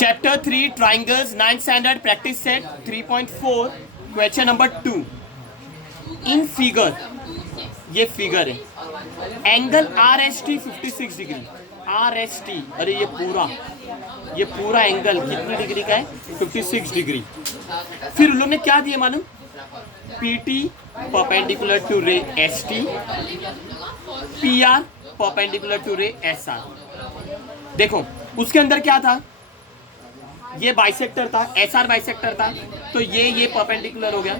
Chapter 3 Triangles 9th Standard Practice Set 3.4 Question number 2 In figure ये figure है angle R S T 56 degree are S T अरे ये पूरा angle कितनी degree का है 56 डिग्री। फिर उन लोगों ने क्या दिए मालूम P T perpendicular to ray S T P R perpendicular to ray S R. देखो उसके अंदर क्या था ये बाइसेक्टर था एस आर बाइसेक्टर था तो ये परपेंडिकुलर हो गया।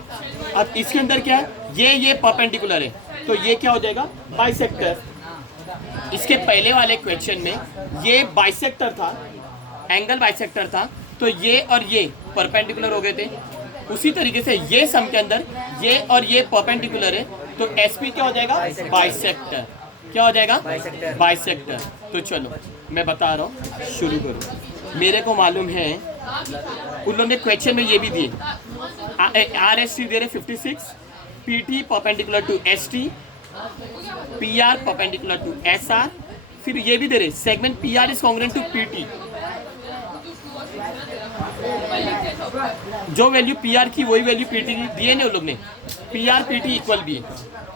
अब इसके अंदर क्या है ये परपेंडिकुलर है तो ये क्या हो जाएगा बाइसेक्टर। इसके पहले वाले क्वेश्चन में ये बाइसेक्टर था एंगल बाइसेक्टर था तो ये और ये परपेंडिकुलर हो गए थे। उसी तरीके से ये सम के अंदर ये और ये परपेंडिकुलर है तो एसपी क्या हो जाएगा बाइसेक्टर। क्या हो जाएगा बाइसेक्टर। तो चलो मैं बता रहा हूँ शुरू करो। मेरे को मालूम है उन लोगों ने क्वेश्चन में ये भी दिए आर एस टी दे रहे 56 P T perpendicular to S T P R perpendicular to S R. फिर ये भी दे रहे segment P R is congruent to P T. जो वैल्यू पी आर की वही वैल्यू पी टी की दिए नहीं उन लोग ने P R P T equal भी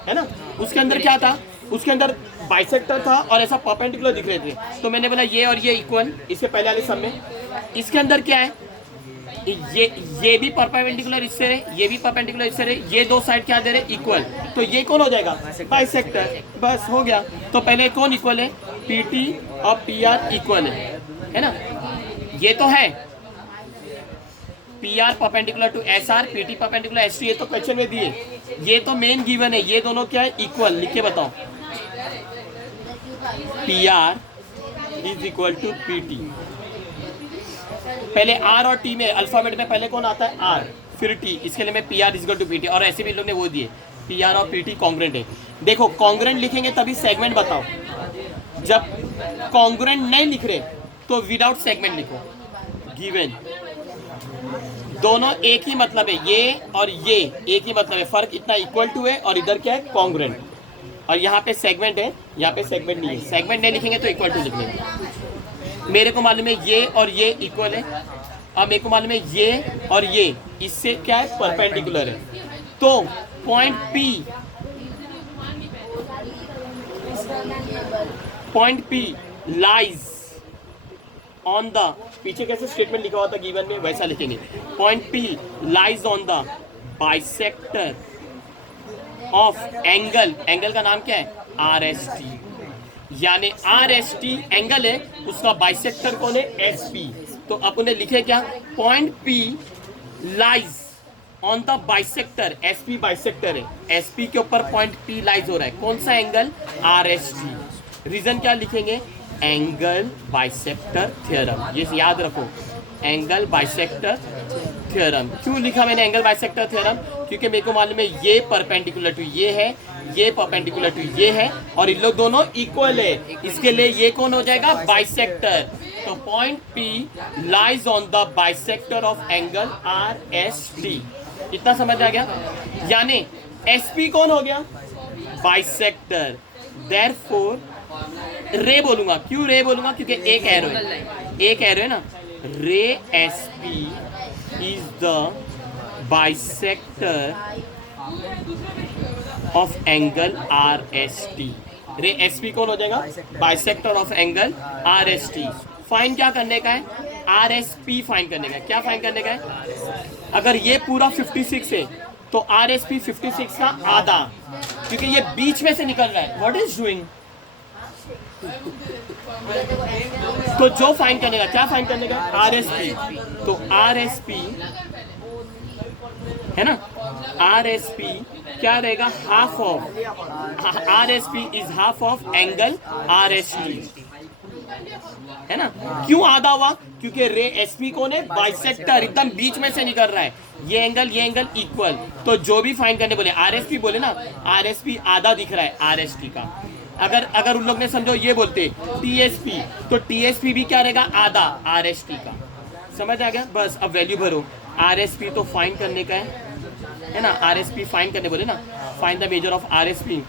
है ना। उसके अंदर क्या था उसके अंदर बाइसेक्टर था और ऐसा परपेंडिकुलर दिख रहे थे तो मैंने बोला ये और ये इक्वल। इसके पहले वाले सब में इसके अंदर क्या है ये भी परपेंडिकुलर इससे रहे ये भी परपेंडिकुलर इससे रहे ये दो साइड क्या दे रहे इक्वल तो ये कौन हो जाएगा बाइसेक्टर। बस हो गया। तो पहले कौन इक्वल है पी टी और पी आर इक्वल है ना। ये तो है P R perpendicular to S R P T perpendicular S T ये तो क्वेश्चन में दिए। ये तो मेन गिवन है ये दोनों क्या है इक्वल। लिख के बताओ P R is equal to P T. पहले आर और टी में अल्फाबेट में पहले कौन आता है आर फिर टी। इसके लिए मैं P R is equal to P T और ऐसे भी लोग ने वो दिए पी आर और पी टी कॉन्ग्रुएंट है। देखो कॉन्ग्रुएंट लिखेंगे तभी सेगमेंट बताओ। जब कॉन्ग्रुएंट नहीं लिख रहे तो विदाउट सेगमेंट लिखो। गिवन दोनों एक ही मतलब है ये और ये एक ही मतलब है फर्क इतना इक्वल टू है और इधर क्या है कॉन्ग्रुएंट और यहाँ पे सेगमेंट है यहाँ पे सेगमेंट नहीं है। सेगमेंट नहीं लिखेंगे तो इक्वल टू लिख लेंगे। मेरे को मालूम है ये और ये इक्वल है अब मेरे को मालूम है ये और ये इससे क्या है परपेंडिकुलर है तो point P lies on the पीछे कैसे स्टेटमेंट लिखा हुआ था गिवन में वैसा लिखेंगे point P lies on the bisector of angle का नाम क्या है आर एस टी। यानी आर एस टी एंगल है उसका बाइसेक्टर कौन है एस पी। तो अपन ने लिखे क्या point P lies on the bisector S P bisector है एस पी के ऊपर पॉइंट पी लाइज हो रहा है कौन सा angle R S T. Reason क्या लिखेंगे एंगल बाइसेक्टर थ्योरम। ये याद रखो एंगल बाइसेक्टर थ्योरम। क्यों लिखा मैंने एंगल बाइसेक्टर थ्योरम क्योंकि मेरे को मालूम है ये परपेंडिकुलर टू ये है ये परपेंडिकुलर टू ये है और इन लोग दोनों इक्वल है इसके लिए ये कौन हो जाएगा बाइसेक्टर। तो point P lies on the bisector of angle R S T. इतना समझ आ गया। यानी एस पी कौन हो गया बाइसेक्टर। देयरफॉर रे बोलूंगा। क्यों रे बोलूंगा क्योंकि एक एरो है ना रे S P is the bisector of angle R S T. रे एस पी कौन हो जाएगा bisector of angle R S T. Fine क्या करने का है आर एस पी फाइन करने का है। क्या फाइन करने का है अगर ये पूरा 56 है तो आर एस पी 56 का आधा क्योंकि ये बीच में से निकल रहा है। व्हाट इज डूइंग तो जो फाइन करने का क्या फाइन करने का आर एस पी। तो आर एस पी है ना आर एस पी क्या रहेगा half of are S P is half of angle R S T है ना। क्यों आधा हुआ क्योंकि रे एस पी कौन है बाइसेक्टर एकदम बीच में से निकल रहा है ये एंगल इक्वल। तो जो भी फाइन करने बोले आर एस पी बोले ना आर एस पी आधा दिख रहा है आर एस टी का। अगर उन लोग ने समझो ये बोलते टी एस पी तो टी एस पी भी क्या रहेगा आधा आर एस टी का। समझ आ गया। बस अब वैल्यू भरो आर एस पी तो फाइन करने का है ना आर एस पी फाइन करने बोले ना fine the measure of are S P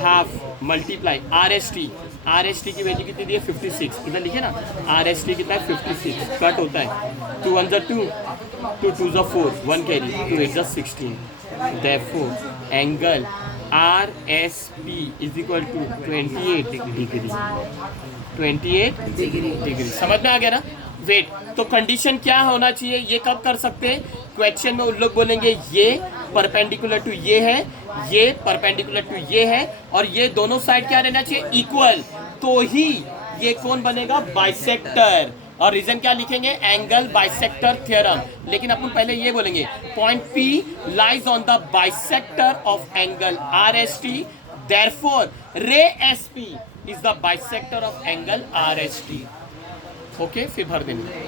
half multiply are S T की वैल्यू कितनी दी है 56, इधर लिखे ना आर एस टी कितना है 56, कट होता है 2 1 2 2 2 4 1 carry 2 8 16, therefore angle R S P is equal to 28 degree, 28 degree. समझ में आ गया ना? वेट, तो कंडीशन क्या होना चाहिए, ये कब कर सकते हैं? क्वेश्चन में उन लोग बोलेंगे ये परपेंडिकुलर टू ये है, ये परपेंडिकुलर टू ये है, और ये दोनों साइड क्या रहना चाहिए? इक्वल, तो ही ये कौन बनेगा? बाइसेक्टर। और रीजन क्या लिखेंगे? Angle bisector theorem. लेकिन अपन पहले ये बोलेंगे point P lies on the bisector of angle RST, therefore रे SP is the bisector of angle RST। Okay, फिर भर देंगे।